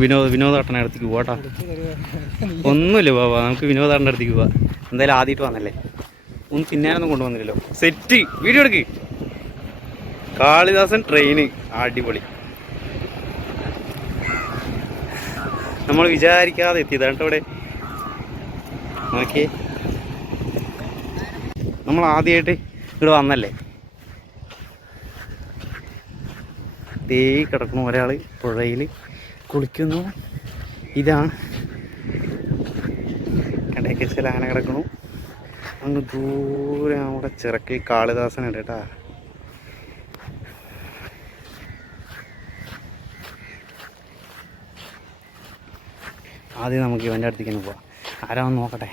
വിനോദ് വിനോദേട്ടന്റെ അടുത്തേക്ക് പോവാട്ടാ ഒന്നുമില്ല ബാബാ നമുക്ക് വിനോദേട്ടന്റെ അടുത്തേക്ക് പോവാ. എന്തായാലും ആദ്യമായിട്ട് വന്നല്ലേ? ഒന്നും തിന്നാനൊന്നും കൊണ്ടുവന്നില്ലല്ലോ. സെറ്റ്. വീഡിയോ എടുക്ക്. കാളിദാസൻ ട്രെയിന് അടിപൊളി. നമ്മൾ വിചാരിക്കാതെ എത്തിയതാണ് കേട്ടോ ഇവിടെ. നോക്കിയേ. നമ്മൾ ആദ്യമായിട്ട് ഇവിടെ വന്നല്ലേ? ദേ കിടക്കണു ഒരാൾ പുഴയിൽ കുളിക്കുന്നു. ഇതാണ് കടയൊക്കെ ചില ആന കിടക്കണു. അങ്ങ് ദൂരെ നമ്മുടെ ചിറക്കിൽ കാളിദാസനുണ്ട് കേട്ടാ. ആദ്യം നമുക്ക് ഇവന്റെ അടുത്തേക്ക് പോവാം. ആരാന്ന് നോക്കട്ടെ?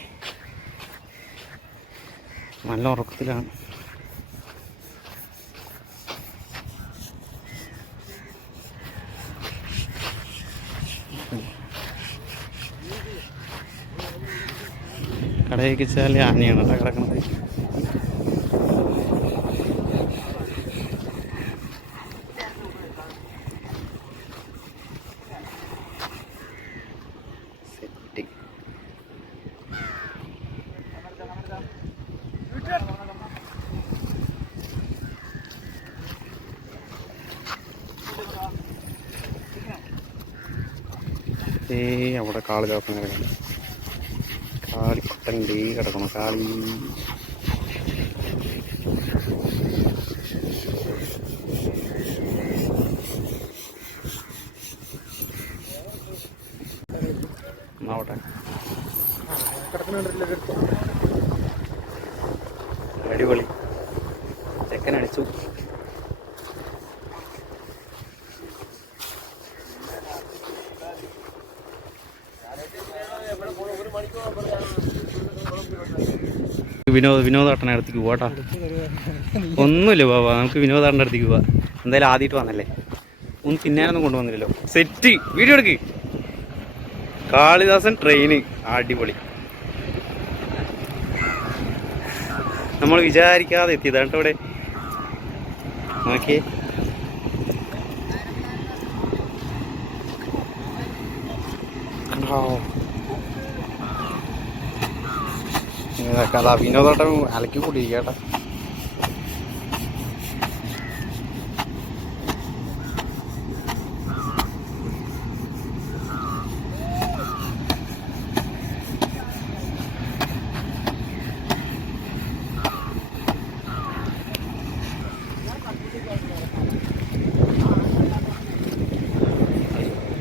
നല്ല ഉറക്കത്തിലാണ്. കടയിലേക്ക് വെച്ചാൽ ആനയാണ് കേട്ടോ കിടക്കുന്നത് സെറ്റ് ഏ അവിടെ കാളിദാസം കിടക്കുന്നു കാളി ഡേ കിടക്കണം കാളി. അടിപൊളി. ചെക്കൻ അടിച്ചു വിനോദ് വിനോദേട്ടന്റെ അടുത്തേക്ക് പോവാട്ടാ. ഒന്നുമില്ല ബാബാ നമുക്ക് വിനോദേട്ടന്റെ അടുത്തേക്ക് പോവാ. എന്തായാലും ആദ്യമായിട്ട് വന്നല്ലേ? ഒന്നും തിന്നാനൊന്നും കൊണ്ടുവന്നില്ലല്ലോ. സെറ്റ് വീഡിയോ എടുക്ക്. കാളിദാസൻ ട്രെയിന് അടിപൊളി. നമ്മൾ വിചാരിക്കാതെ എത്തിയതാണ് ഇവിടെ. നോക്കിയേ. കഥാ വിനോദോട്ടം അലക്കി കൂട്ടിയിരിക്കട്ടെ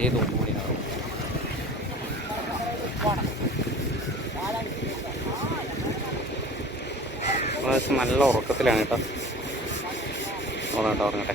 ഏതോ നല്ല ഉറക്കത്തിലാണ് കേട്ടോ. ഉറങ്ങട്ടെ ഉറങ്ങട്ടെ.